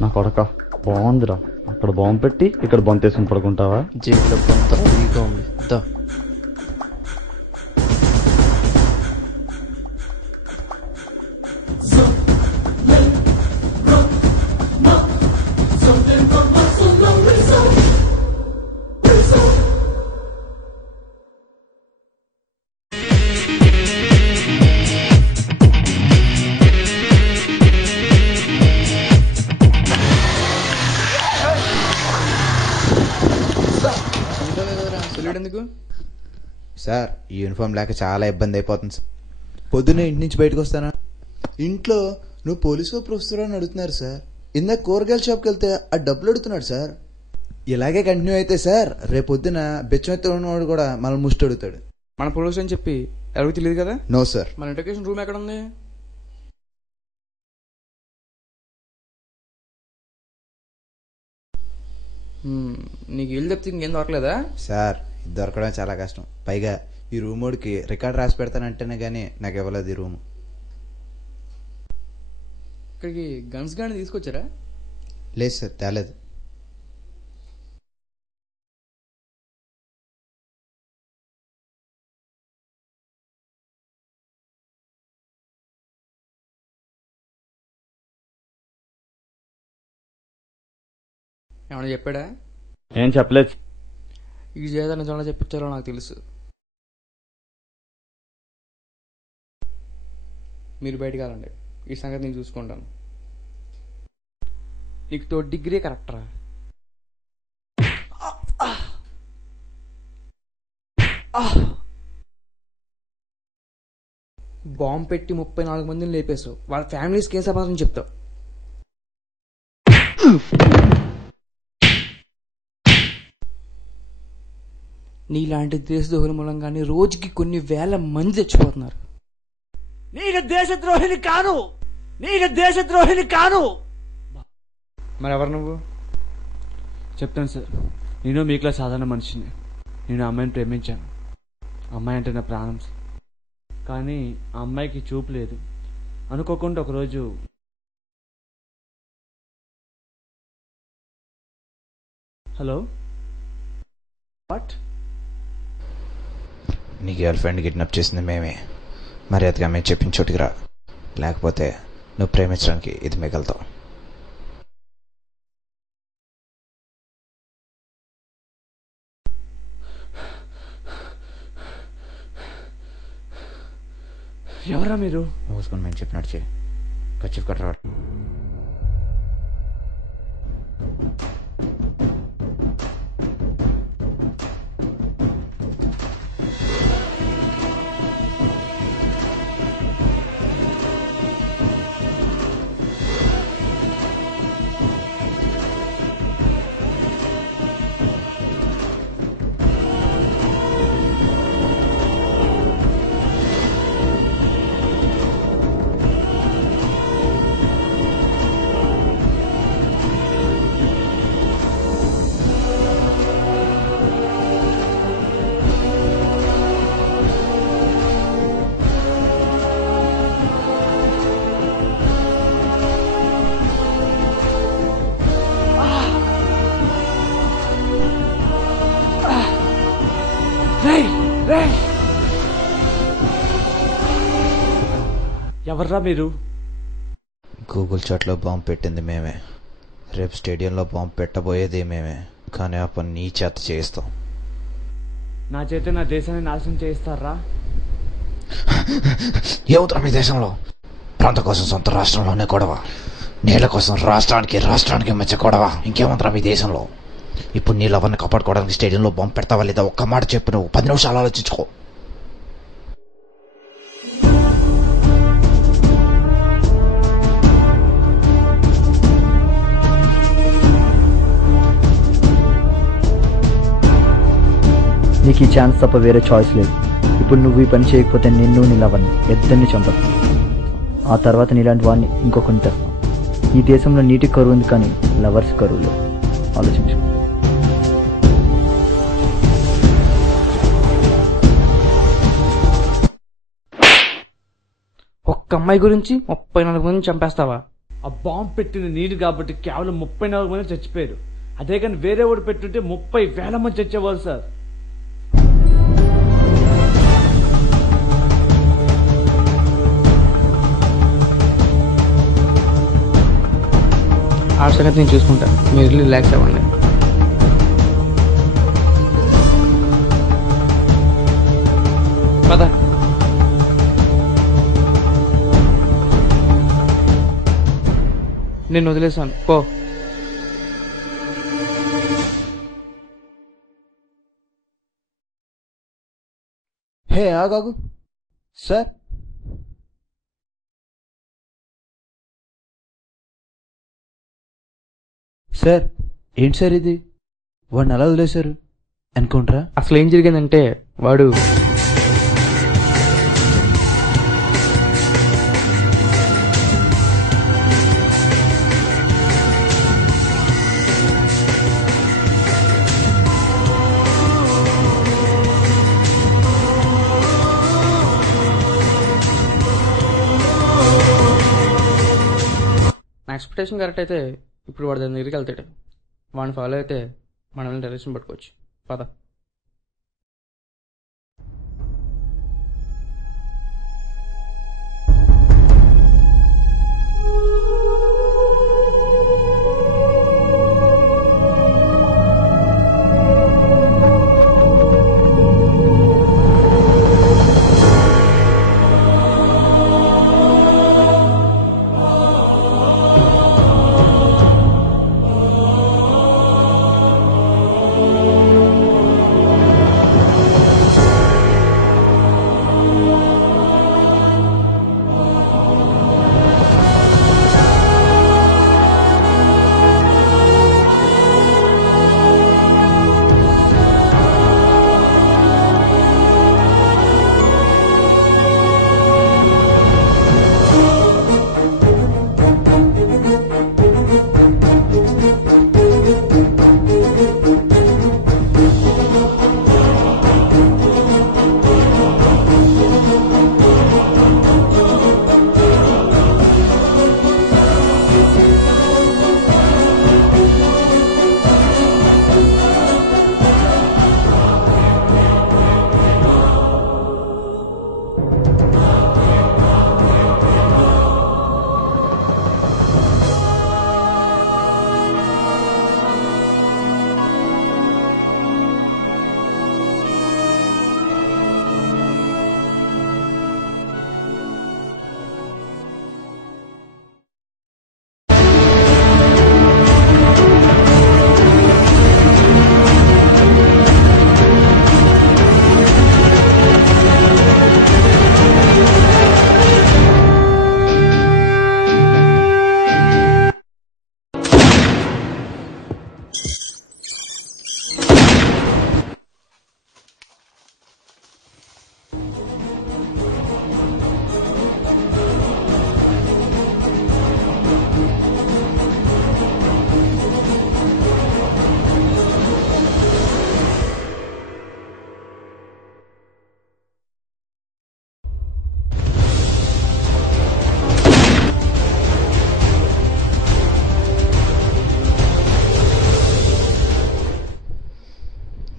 నా కొడక బాగుందిరా. అక్కడ బాంబు పెట్టి ఇక్కడ బొంతేసుకుని పడుకుంటావా? జైల్లో కొంత ఈగా ఉంది. దా సార్ ఈ యూనిఫామ్ లేక చాలా ఇబ్బంది అయిపోతుంది సార్. పొద్దున్నే ఇంటి నుంచి బయటకు వస్తానా, ఇంట్లో నువ్వు పోలీసు వైపు వస్తున్నా అని అడుగుతున్నారు సార్. ఇందాక కూరగాయల షాప్కి వెళ్తే ఆ డబ్బులు అడుగుతున్నాడు సార్. ఇలాగే కంటిన్యూ అయితే సార్ రేపు పొద్దున బెచ్చమెత్త ఉన్నవాడు కూడా మనల్ని ముష్టి అడుగుతాడు. మన పోలీసు అని చెప్పి ఎవరికి తెలియదు కదా? No sir. మన ఇంటర్కేషన్ రూమ్ ఎక్కడ ఉంది? నీకు ఇల్లు చెప్తే ఇంకేం దొరకలేదా సార్? ఇది దొరకడం చాలా కష్టం. పైగా ఈ రూమోడికి రికార్డ్ రాసి పెడతానంటేనే కానీ నాకు ఇవ్వలేదు ఈ రూము. ఇక్కడికి గన్స్ గాని తీసుకొచ్చారా? లేదు సార్, తేలేదు. ఏమన్నా చెప్పాడా? ఏం చెప్పలేదు. ఈ చేత నిజంగా చెప్పించాలో నాకు తెలుసు. మీరు బయటికి వెళ్ళండి, ఈ సంగతి నేను చూసుకుంటాను. నీకు 3rd డిగ్రీ కరెక్టరా? బాంబు పెట్టి 34 మందిని లేపేసావు. వాళ్ళ ఫ్యామిలీస్కి ఏం సమాధానం చెప్తావు? నీలాంటి దేశద్రోహుల మూలంగానే రోజుకి కొన్ని వేల మంది చచ్చిపోతున్నారు. నేను దేశద్రోహిని కాను, నేను దేశద్రోహిని కాను. మరెవరు నువ్వు? చెప్తాను సార్, నేను మీకులా సాధారణ మనిషిని. నేను ఆ అమ్మాయిని ప్రేమించాను. అమ్మాయి అంటే నా ప్రాణం. కానీ ఆ అమ్మాయికి చూపు లేదు. అనుకోకుండా ఒకరోజు హలో వాట్? నీ గర్ల్ ఫ్రెండ్ కిడ్నాప్ చేసింది మేమే. మర్యాదగా మేము చెప్పిన చోటికి రా, లేకపోతే నువ్వు ప్రేమించడానికి ఇది మిగలుతావు. ఎవరా మీరు? మూసుకొని మేము చెప్పినట్టు చేయి. ఖర్చు కట్టరా. ఎవర్రా మీరు? గూగుల్ చాట్లో బాంబు పెట్టింది మేమే, రేపు స్టేడియంలో బాంబు పెట్టబోయేది మేమే, కానీ ఆ పని నీ చేత చేయిస్తాం. నా చేత నా దేశాన్ని నాశనం చేయిస్తారా? ఏవుతున్నా మీ దేశంలో ప్రాంతం కోసం సొంత రాష్ట్రంలోనే గొడవ, నీళ్ళ కోసం రాష్ట్రానికి మధ్య గొడవ, ఇంకేమంటారా మీ దేశంలో? ఇప్పుడు నీ లవర్ని కాపాడుకోవడానికి స్టేడియంలో బాంబు పెడతావా లేదా? ఒక్క మాట చెప్పు, నువ్వు 10 నిమిషాలు ఆలోచించుకో. నీకు ఈ ఛాన్స్ తప్ప వేరే చాయిస్ లేదు. ఇప్పుడు నువ్వు ఈ పని చేయకపోతే నిన్ను నీ లవర్ని ఇద్దరిని చంపేస్తాను. ఆ తర్వాత నీలాంటి వాడిని ఇంకొకరిని తెస్తాం. ఈ దేశంలో నీటి కరువు ఉంది, కానీ లవర్స్ కరువు లేదు. ఆలోచించు. ఒక్క అమ్మాయి గురించి 34 మందిని చంపేస్తావా? ఆ బాంబు పెట్టిన నేను కాబట్టి కేవలం 34 మంది చచ్చిపోయారు. అదే కానీ వేరే వాడు పెట్టుంటే 30,000 మంది చచ్చేవాళ్ళు సార్. ఆ సంగతి నేను చూసుకుంటా, మీరు రిలాక్స్ అవ్వండి. పద. నేను వదిలేసాను, పో. హే ఆగాగు సార్. సార్ ఏంటి సార్ ఇది? వాడిని అలా వదిలేశారు అనుకుంటారా? అసలు ఏం జరిగిందంటే వాడు నా ఎక్స్పెక్టేషన్ కరెక్ట్ అయితే ఇప్పుడు వాడు దాని దగ్గరికి వెళ్తాడు. వాడిని ఫాలో అయితే మనల్ని డైరెక్షన్ పట్టుకోవచ్చు. పద.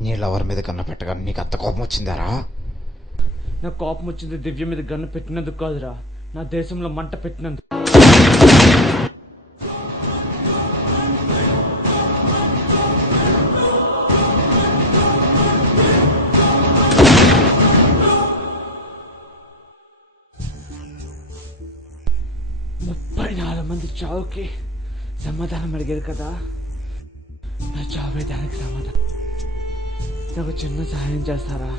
నీ లవర్ మీద కన్న పెట్టగా నీకు అంత కోపం వచ్చిందారా? నాకు కోపం వచ్చింది దివ్య మీద గన్ను పెట్టినందుకు కాదురా, నా దేశంలో మంట పెట్టినందుకు. ముప్పై 4 మంది చావుకి సమాధానం అడిగారు కదా, నా చావే దానికి సమాధానం. నాకు చిన్న సహాయం చేస్తారా?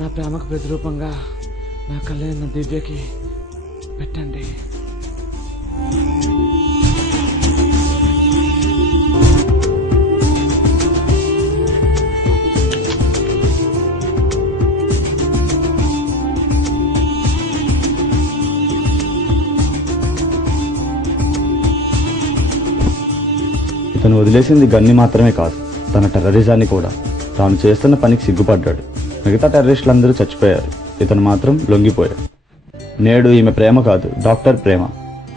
నా ప్రేమకు ప్రతిరూపంగా నా కళ్యాణ దివ్యకి పెట్టండి. ఇతను వదిలేసింది గన్ని మాత్రమే కాదు, తన టెర్రరిజాన్ని కూడా. తాను చేస్తున్న పనికి సిగ్గుపడ్డాడు. మిగతా టెర్రరిస్టులందరూ చచ్చిపోయారు, ఇతను మాత్రం లొంగిపోయాడు. నేడు ఈమె ప్రేమ కాదు, డాక్టర్ ప్రేమ.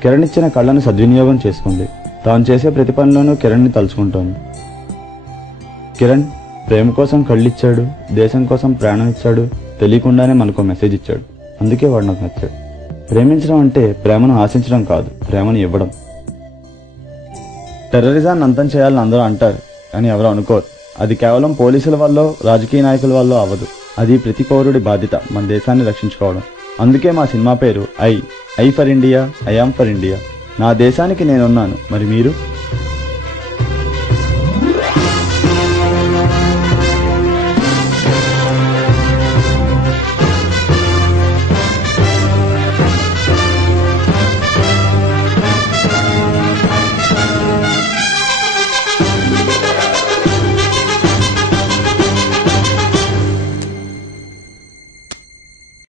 కిరణ్ ఇచ్చిన కళ్ళను సద్వినియోగం చేసుకుంది. తాను చేసే ప్రతి పనిలోనూ కిరణ్ని తలుచుకుంటోంది. కిరణ్ ప్రేమ కోసం కళ్ళిచ్చాడు, దేశం కోసం ప్రాణం ఇచ్చాడు, తెలియకుండానే మనకు మెసేజ్ ఇచ్చాడు. అందుకే వాడు నాకు నచ్చాడు. ప్రేమించడం అంటే ప్రేమను ఆశించడం కాదు, ప్రేమను ఇవ్వడం. టెర్రరిజాన్ని అంతం చేయాలని అందరూ అంటారు, కానీ ఎవరు అనుకోరు. అది కేవలం పోలీసుల వల్ల, రాజకీయ నాయకుల వల్ల అవ్వదు. అది ప్రతి పౌరుడి బాధ్యత, మన దేశాన్ని రక్షించుకోవడం. అందుకే మా సినిమా పేరు I for India, I am for India. నా దేశానికి నేనున్నాను, మరి మీరు?